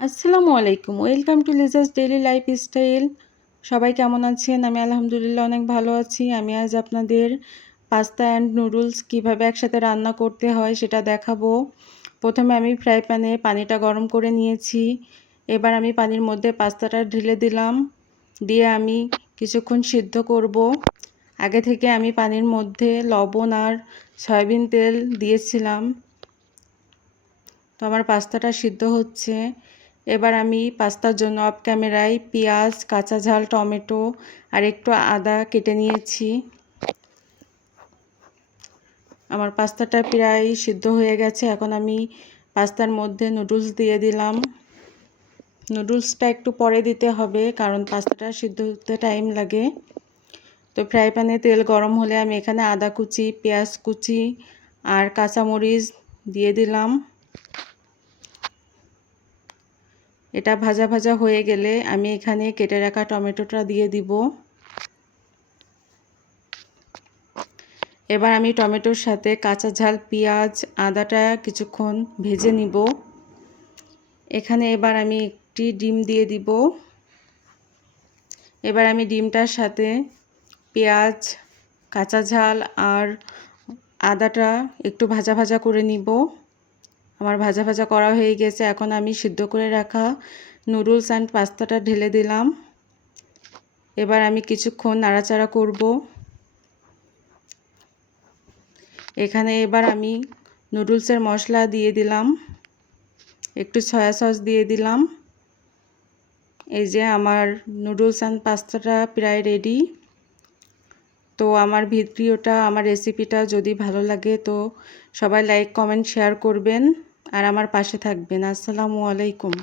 আসসালামু আলাইকুম। Welcome to Liza's daily lifestyle. সবাই কেমন আছেন? আমি আলহামদুলিল্লাহ অনেক ভালো আছি। আমি আজ আপনাদের পাস্তা অ্যান্ড নুডলস কীভাবে একসাথে রান্না করতে হয় সেটা দেখাবো। প্রথমে আমি ফ্রাই প্যানে পানিটা গরম করে নিয়েছি। এবার আমি পানির মধ্যে পাস্তাটা ঢেলে দিলাম। দিয়ে আমি কিছুক্ষণ সিদ্ধ করব। আগে থেকে আমি পানির মধ্যে লবণ আর সয়াবিন তেল দিয়েছিলাম। তো আমার পাস্তাটা সিদ্ধ হচ্ছে। এবার আমি পাস্তার জন্য অফ ক্যামেরায় পেঁয়াজ, কাঁচা ঝাল, টমেটো আর একটু আদা কেটে নিয়েছি। আমার পাস্তাটা প্রায় সিদ্ধ হয়ে গেছে। এখন আমি পাস্তার মধ্যে নুডলস দিয়ে দিলাম। নুডলসটা একটু পরে দিতে হবে কারণ পাস্তাটা সিদ্ধ হতে টাইম লাগে। তো ফ্রাই প্যানে তেল গরম হলে আমি এখানে আদা কুচি, পেঁয়াজ কুচি আর কাঁচামরিচ দিয়ে দিলাম। এটা ভাজা ভাজা হয়ে গেলে আমি এখানে কেটে রাখা টমেটোটা দিয়ে দিব। এবার আমি টমেটোর সাথে কাঁচা ঝাল, পেঁয়াজ, আদাটা কিছুক্ষণ ভেজে নিব। এখানে এবার আমি একটি ডিম দিয়ে দিব। এবার আমি ডিমটার সাথে পেঁয়াজ, কাঁচা ঝাল আর আদাটা একটু ভাজা ভাজা করে নিব। আমার ভাজা ভাজা করা হয়ে গেছে। এখন আমি সিদ্ধ করে রাখা নুডলস অ্যান্ড পাস্তাটা ঢেলে দিলাম। এবার আমি কিছুক্ষণ নাড়াচাড়া করব। এখানে এবার আমি নুডলসের মশলা দিয়ে দিলাম, একটু সয়া সস দিয়ে দিলাম। এই যে আমার নুডলস অ্যান্ড পাস্তাটা প্রায় রেডি। তো আমার ভিডিওটা, আমার রেসিপিটা যদি ভালো লাগে তো সবাই লাইক, কমেন্ট, শেয়ার করবেন আর আমার পাশে থাকবেন। আসসালামু আলাইকুম।